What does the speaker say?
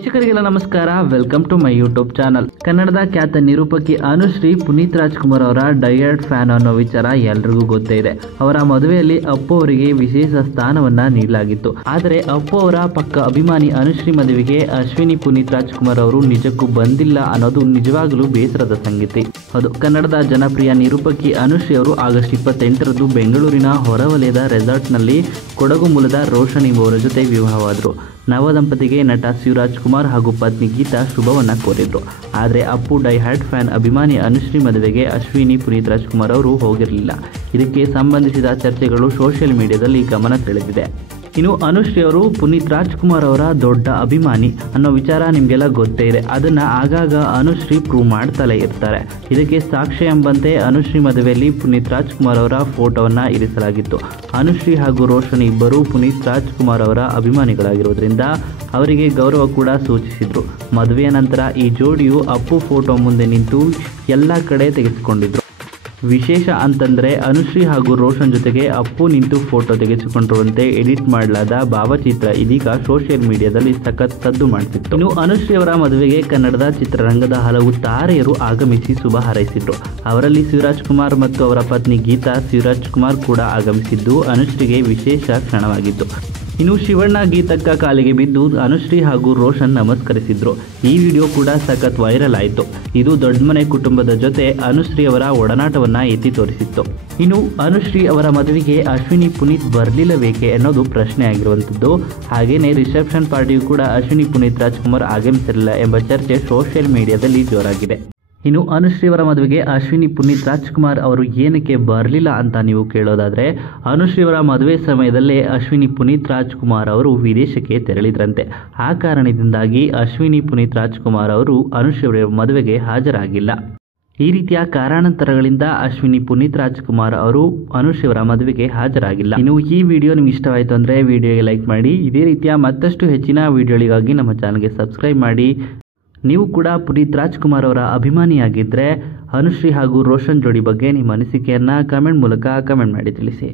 ವೀಕ್ಷಕರಿಗೆಲ್ಲ ನಮಸ್ಕಾರ, welcome to my YouTube channel. ಕನ್ನಡದ ಖ್ಯಾತ ನಿರೂಪಕಿ ಅನುಶ್ರೀ ಪುನೀತ್ ರಾಜ್ಕುಮಾರ್ ಅವರ ಡೈಯರ್ಡ್ ಫ್ಯಾನ್ ಅನ್ನೋ ವಿಚಾರ ಎಲ್ರಿಗೂ ಗೊತ್ತೇ ಇದೆ. ಅವರ ಮದುವೆಯಲ್ಲಿ ಅಪ್ಪು ಅವರಿಗೆ ವಿಶೇಷ ಸ್ಥಾನವನ್ನ ನೀಡಲಾಗಿತ್ತು. ಆದರೆ ಅಪ್ಪು ಅವರ ಪಕ್ಕ ಅಭಿಮಾನಿ ಅನುಶ್ರೀ ಮದುವೆಗೆ ಅಶ್ವಿನಿ ಪುನೀತ್ ರಾಜ್ಕುಮಾರ್ ಅವರು ನಿಜಕ್ಕೂ ಬಂದಿಲ್ಲ ಅನ್ನೋದು ನಿಜವಾಗಲೂ ಬೇಸರದ ಸಂಗತಿ. ಅದು ಕನ್ನಡದ ಜನಪ್ರಿಯ ನಿರೂಪಕಿ ಅನುಶ್ರೀ ಅವರು ಆಗಸ್ಟ್ 28ರಂದು ಬೆಂಗಳೂರಿನ ಹೊರವಲಯದ ರೆಸಾರ್ಟ್ನಲ್ಲಿ ಕೊಡಗು ಮೂಲದ ರೋಷನ್ ಎಂಬುವರ ಜೊತೆ ವಿವಾಹವಾದರು. ನವ ದಂಪತಿಗೆ ನಟ ಶಿವರಾಜ್ ಕುಮಾರ್ ಹಾಗೂ ಪತ್ನಿ ಗೀತಾ ಶುಭವನ್ನ ಕೋರಿದ್ರು. ಆದರೆ ಅಪ್ಪು ಡೈಹಾರ್ಡ್ ಫ್ಯಾನ್ ಅಭಿಮಾನಿ ಅನುಶ್ರೀ ಮದುವೆಗೆ ಅಶ್ವಿನಿ ಪುನೀತ್ ರಾಜ್ಕುಮಾರ್ ಅವರು ಹೋಗಿರಲಿಲ್ಲ. ಇದಕ್ಕೆ ಸಂಬಂಧಿಸಿದ ಚರ್ಚೆಗಳು ಸೋಷಿಯಲ್ ಮೀಡಿಯಾದಲ್ಲಿ ಗಮನ ಸೆಳೆದಿದೆ. ಇನ್ನು ಅನುಶ್ರೀ ಅವರು ಪುನೀತ್ ರಾಜ್ಕುಮಾರ್ ಅವರ ದೊಡ್ಡ ಅಭಿಮಾನಿ ಅನ್ನೋ ವಿಚಾರ ನಿಮಗೆಲ್ಲ ಗೊತ್ತೇ ಇದೆ. ಅದನ್ನು ಆಗಾಗ ಅನುಶ್ರೀ ಪ್ರೂವ್ ಮಾಡ್ತಲೇ ಇರ್ತಾರೆ. ಇದಕ್ಕೆ ಸಾಕ್ಷ್ಯ ಎಂಬಂತೆ ಅನುಶ್ರೀ ಮದುವೆಯಲ್ಲಿ ಪುನೀತ್ ರಾಜ್ಕುಮಾರ್ ಅವರ ಫೋಟೋವನ್ನು ಇರಿಸಲಾಗಿತ್ತು. ಅನುಶ್ರೀ ಹಾಗೂ ರೋಷನ್ ಇಬ್ಬರು ಪುನೀತ್ ರಾಜ್ಕುಮಾರ್ ಅವರ ಅಭಿಮಾನಿಗಳಾಗಿರೋದ್ರಿಂದ ಅವರಿಗೆ ಗೌರವ ಕೂಡ ಸೂಚಿಸಿದ್ರು. ಮದುವೆಯ ನಂತರ ಈ ಜೋಡಿಯು ಅಪ್ಪು ಫೋಟೋ ಮುಂದೆ ನಿಂತು ಎಲ್ಲ ಕಡೆ ತೆಗೆಸಿಕೊಂಡಿದ್ರು. ವಿಶೇಷ ಅಂತಂದರೆ ಅನುಶ್ರೀ ಹಾಗೂ ರೋಷನ್ ಜೊತೆಗೆ ಅಪ್ಪು ನಿಂತು ಫೋಟೋ ತೆಗೆಸಿಕೊಂಡಿರುವಂತೆ ಎಡಿಟ್ ಮಾಡಲಾದ ಭಾವಚಿತ್ರ ಇದೀಗ ಸೋಷಿಯಲ್ ಮೀಡಿಯಾದಲ್ಲಿ ಸಖತ್ ಸದ್ದು ಮಾಡ್ತಿತ್ತು. ಇನ್ನು ಅನುಶ್ರೀ ಅವರ ಮದುವೆಗೆ ಕನ್ನಡದ ಚಿತ್ರರಂಗದ ಹಲವು ತಾರೆಯರು ಆಗಮಿಸಿ ಶುಭ ಹಾರೈಸಿದ್ರು. ಅವರಲ್ಲಿ ಶಿವರಾಜ್ ಕುಮಾರ್ ಮತ್ತು ಅವರ ಪತ್ನಿ ಗೀತಾ ಶಿವರಾಜ್ ಕುಮಾರ್ ಕೂಡ ಆಗಮಿಸಿದ್ದು ಅನುಶ್ರೀಗೆ ವಿಶೇಷ ಕ್ಷಣವಾಗಿತ್ತು. ಇನ್ನು ಶಿವಣ್ಣ ಗೀತಕ್ಕ ಕಾಲಿಗೆ ಬಿದ್ದು ಅನುಶ್ರೀ ಹಾಗೂ ರೋಷನ್ ನಮಸ್ಕರಿಸಿದ್ರು. ಈ ವಿಡಿಯೋ ಕೂಡ ಸಖತ್ ವೈರಲ್ ಆಯಿತು. ಇದು ದೊಡ್ಡಮನೆ ಕುಟುಂಬದ ಜೊತೆ ಅನುಶ್ರೀ ಅವರ ಒಡನಾಟವನ್ನ ಎತ್ತಿ ತೋರಿಸಿತ್ತು. ಇನ್ನು ಅನುಶ್ರೀ ಅವರ ಮದುವೆಗೆ ಅಶ್ವಿನಿ ಪುನೀತ್ ಬರಲಿಲ್ಲಬೇಕೆ ಅನ್ನೋದು ಪ್ರಶ್ನೆ ಆಗಿರುವಂಥದ್ದು. ಹಾಗೇನೆ ರಿಸೆಪ್ಷನ್ ಪಾರ್ಟಿಯು ಕೂಡ ಅಶ್ವಿನಿ ಪುನೀತ್ ರಾಜ್ಕುಮಾರ್ ಆಗಮಿಸಿರಲಿಲ್ಲ ಎಂಬ ಚರ್ಚೆ ಸೋಷಿಯಲ್ ಮೀಡಿಯಾದಲ್ಲಿ ಜೋರಾಗಿದೆ. ಇನ್ನು ಅನುಶ್ರೀ ಅವರ ಮದುವೆಗೆ ಅಶ್ವಿನಿ ಪುನೀತ್ ರಾಜ್ಕುಮಾರ್ ಅವರು ಏನಕ್ಕೆ ಬರಲಿಲ್ಲ ಅಂತ ನೀವು ಕೇಳೋದಾದರೆ, ಅನುಶ್ರೀ ಅವರ ಮದುವೆ ಸಮಯದಲ್ಲೇ ಅಶ್ವಿನಿ ಪುನೀತ್ ರಾಜ್ಕುಮಾರ್ ಅವರು ವಿದೇಶಕ್ಕೆ ತೆರಳಿದ್ರಂತೆ. ಆ ಕಾರಣದಿಂದಾಗಿ ಅಶ್ವಿನಿ ಪುನೀತ್ ರಾಜ್ಕುಮಾರ್ ಅವರು ಅನುಶ್ರೀ ಅವರ ಮದುವೆಗೆ ಹಾಜರಾಗಿಲ್ಲ. ಈ ರೀತಿಯ ಕಾರಣಾಂತರಗಳಿಂದ ಅಶ್ವಿನಿ ಪುನೀತ್ ರಾಜ್ಕುಮಾರ್ ಅವರು ಅನುಶ್ರೀ ಅವರ ಮದುವೆಗೆ ಹಾಜರಾಗಿಲ್ಲ. ಇನ್ನು ಈ ವಿಡಿಯೋ ನಿಮ್ಗೆ ಇಷ್ಟವಾಯಿತು ಅಂದರೆ ವಿಡಿಯೋಗೆ ಲೈಕ್ ಮಾಡಿ. ಇದೇ ರೀತಿಯ ಮತ್ತಷ್ಟು ಹೆಚ್ಚಿನ ವಿಡಿಯೋಗಳಿಗಾಗಿ ನಮ್ಮ ಚಾನಲ್ಗೆ ಸಬ್ಸ್ಕ್ರೈಬ್ ಮಾಡಿ. ನೀವು ಕೂಡ ಪುನೀತ್ ರಾಜ್ಕುಮಾರ್ ಅವರ ಅಭಿಮಾನಿಯಾಗಿದ್ದರೆ ಅನುಶ್ರೀ ಹಾಗೂ ರೋಷನ್ ಜೋಡಿ ಬಗ್ಗೆ ನಿಮ್ಮ ಅನಿಸಿಕೆಯನ್ನು ಕಮೆಂಟ್ ಮೂಲಕ ಕಮೆಂಟ್ ಮಾಡಿ ತಿಳಿಸಿ.